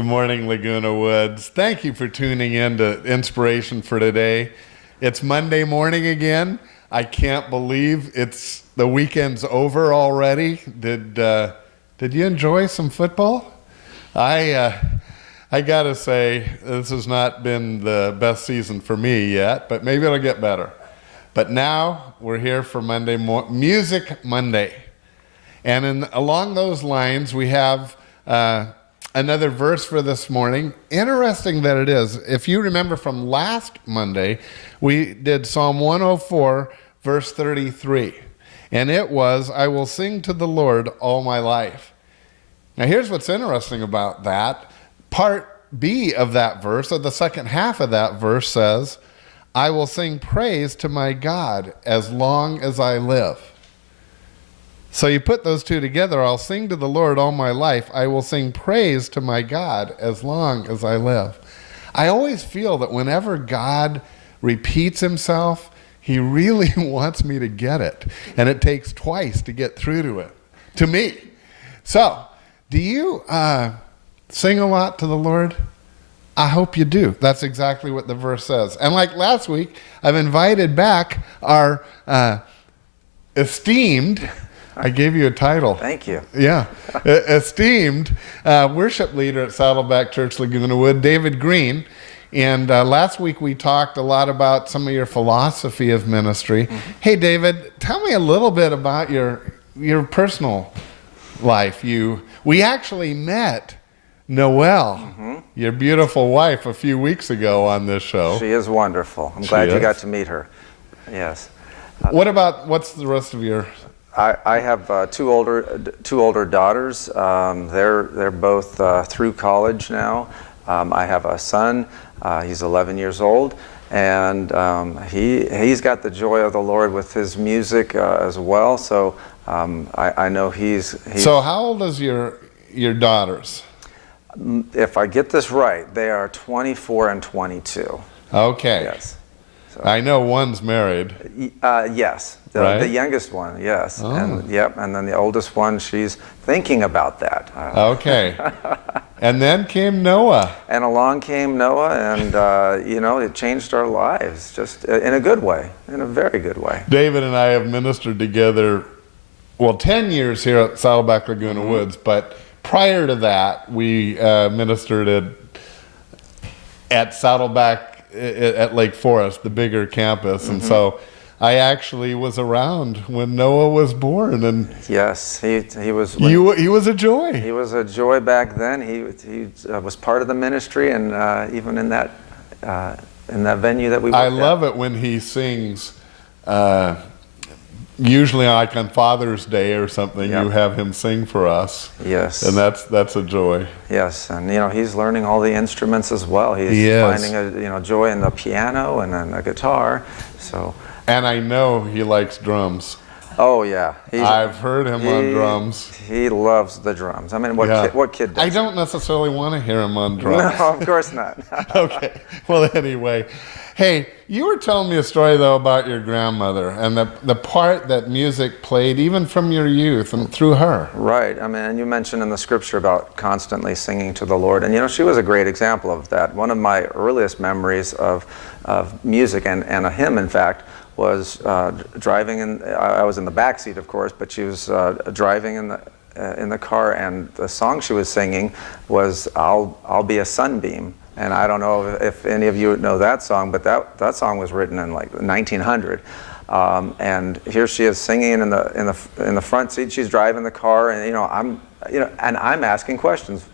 Good morning, Laguna Woods. Thank you for tuning in to Inspiration for Today. It's Monday morning again. I can't believe the weekend's over already. Did you enjoy some football? I gotta say, this has not been the best season for me yet, but maybe it'll get better. But now we're here for Music Monday. And along those lines, we have another verse for this morning. Interesting that it is. If you remember from last Monday, we did Psalm 104, verse 33. And it was, I will sing to the Lord all my life. Now here's what's interesting about that. Part B of that verse, or the second half of that verse says, I will sing praise to my God as long as I live. So you put those two together, I'll sing to the Lord all my life. I will sing praise to my God as long as I live. I always feel that whenever God repeats himself, he really wants me to get it. And it takes twice to get through to it, to me. So, do you sing a lot to the Lord? I hope you do. That's exactly what the verse says. And like last week, I've invited back our esteemed... I gave you a title. Thank you. Yeah. Esteemed worship leader at Saddleback Church, Laguna Wood, David Green. And last week we talked a lot about some of your philosophy of ministry. Mm-hmm. Hey, David, tell me a little bit about your personal life. We actually met Noelle, mm-hmm. your beautiful wife, a few weeks ago on this show. She is wonderful. I'm glad you got to meet her. Yes. What's the rest of your... I have two older daughters. They're both through college now. I have a son. He's 11 years old, and he's got the joy of the Lord with his music as well. So I know he's. So how old is your daughters? If I get this right, they are 24 and 22. Okay. Yes. So. I know one's married. Yes. The youngest one, yes. Oh. And then the oldest one, she's thinking about that. Okay. And then came Noah. And along came Noah, and it changed our lives, just in a good way, in a very good way. David and I have ministered together, 10 years here at Saddleback Laguna mm-hmm. Woods, but prior to that, we ministered at Saddleback at Lake Forest, the bigger campus, mm-hmm. and so I actually was around when Noah was born, and yes, he was. He was a joy. He was a joy back then. He was part of the ministry, and even in that venue that we. I love it when he sings. Usually, like on Father's Day or something, yep. You have him sing for us. Yes, and that's a joy. Yes, and he's learning all the instruments as well. He's finding a joy in the piano and then the guitar. So. And I know he likes drums. Oh yeah, I've heard him on drums. He loves the drums. I mean, what kid doesn't? I don't necessarily want to hear him on drums. No, of course not. Okay. Well, anyway. Hey, you were telling me a story, though, about your grandmother and the part that music played even from your youth and through her. Right. I mean, you mentioned in the scripture about constantly singing to the Lord. And, she was a great example of that. One of my earliest memories of music and a hymn, in fact, was driving in. I was in the back seat, of course, but she was driving in the car, and the song she was singing was "I'll Be a Sunbeam." And I don't know if any of you know that song, but that song was written in like 1900. And here she is singing in the front seat. She's driving the car, and I'm asking questions.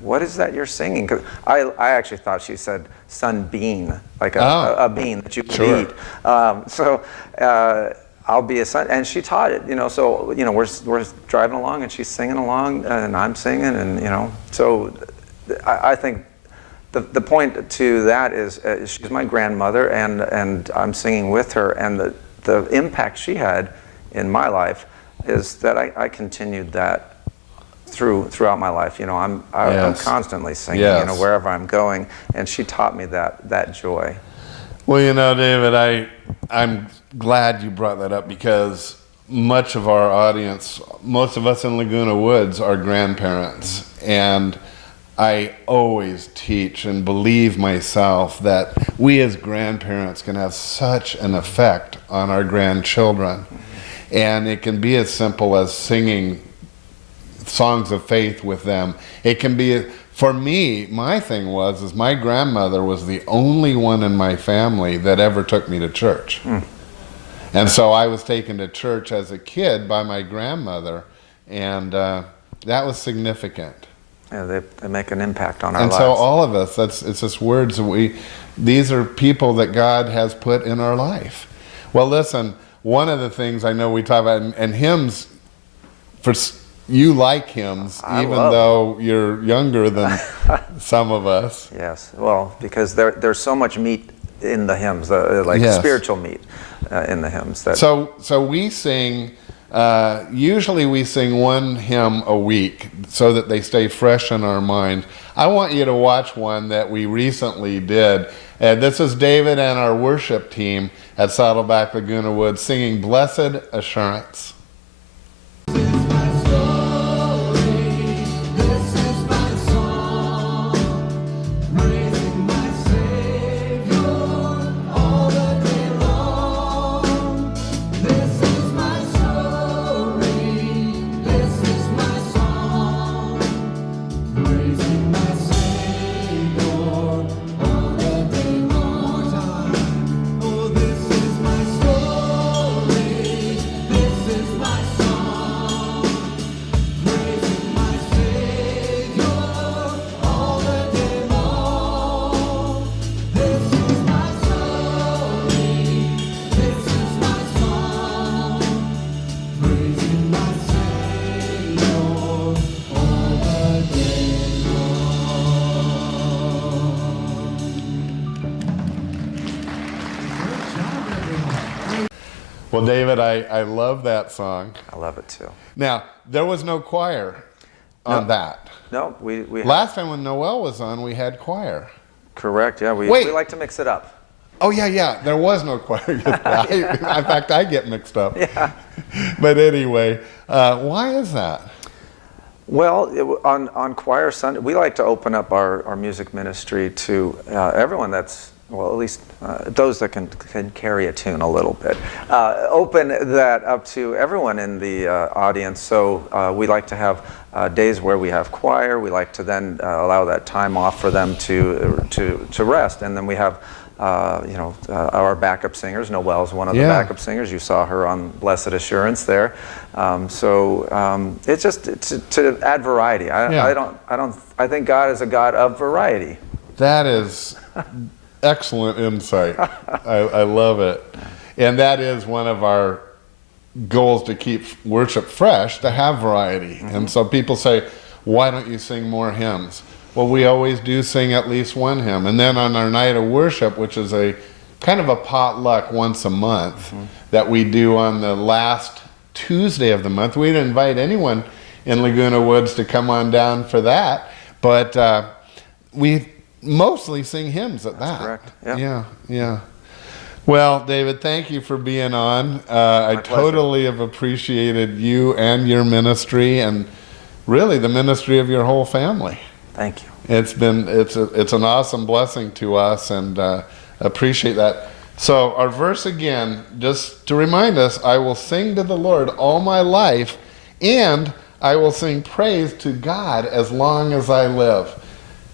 What is that you're singing? Because I actually thought she said sunbeam, like a bean that you could eat. So I'll be a sun, and she taught it. So we're driving along, and she's singing along, and I'm singing, and so I think. The point to that is she's my grandmother, and I'm singing with her, and the impact she had in my life is that I continued that throughout my life. I'm constantly singing, wherever I'm going, and she taught me that joy. Well, David, I'm glad you brought that up, because much of our audience, most of us in Laguna Woods, are grandparents, and I always teach and believe myself that we as grandparents can have such an effect on our grandchildren. And it can be as simple as singing songs of faith with them. It can be, for me, my thing is my grandmother was the only one in my family that ever took me to church. And so I was taken to church as a kid by my grandmother, and that was significant. Yeah, they make an impact on our and lives. so all of us, it's just words that these are people that God has put in our life. Well, listen, one of the things I know we talk about, and hymns, you like hymns, even though you're younger than some of us. Yes, well, because there's so much meat in the hymns, spiritual meat in the hymns. So we sing, usually we sing one hymn a week so that they stay fresh in our mind. I want you to watch one that we recently did. This is David and our worship team at Saddleback Laguna Woods singing Blessed Assurance. Well, David, I love that song. I love it too. Now, there was no choir on that. No, we Last time when Noel was on, we had choir. Correct, yeah. We like to mix it up. Oh, yeah. There was no choir. In fact, I get mixed up. Yeah. But anyway, why is that? Well, on Choir Sunday, we like to open up our music ministry to everyone that's, well, at least those that can carry a tune a little bit. Open that up to everyone in the audience. So we like to have days where we have choir. We like to then allow that time off for them to rest. And then we have our backup singers. Noelle's one of the backup singers. You saw her on Blessed Assurance there. It's just to add variety. I think God is a God of variety. That is excellent insight. I love it. And that is one of our goals, to keep worship fresh, to have variety. Mm-hmm. And so people say, why don't you sing more hymns? Well, we always do sing at least one hymn. And then on our night of worship, which is a kind of a potluck once a month that we do on the last Tuesday of the month, we'd invite anyone in Laguna Woods to come on down for that. But we mostly sing hymns at that. Correct. Yeah. Well, David, thank you for being on. I totally have appreciated you and your ministry, and really the ministry of your whole family. Thank you. It's an awesome blessing to us, and appreciate that. So our verse again, just to remind us, I will sing to the Lord all my life, and I will sing praise to God as long as I live.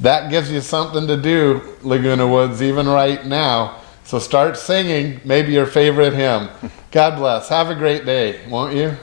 That gives you something to do, Laguna Woods, even right now. So start singing maybe your favorite hymn. God bless. Have a great day, won't you?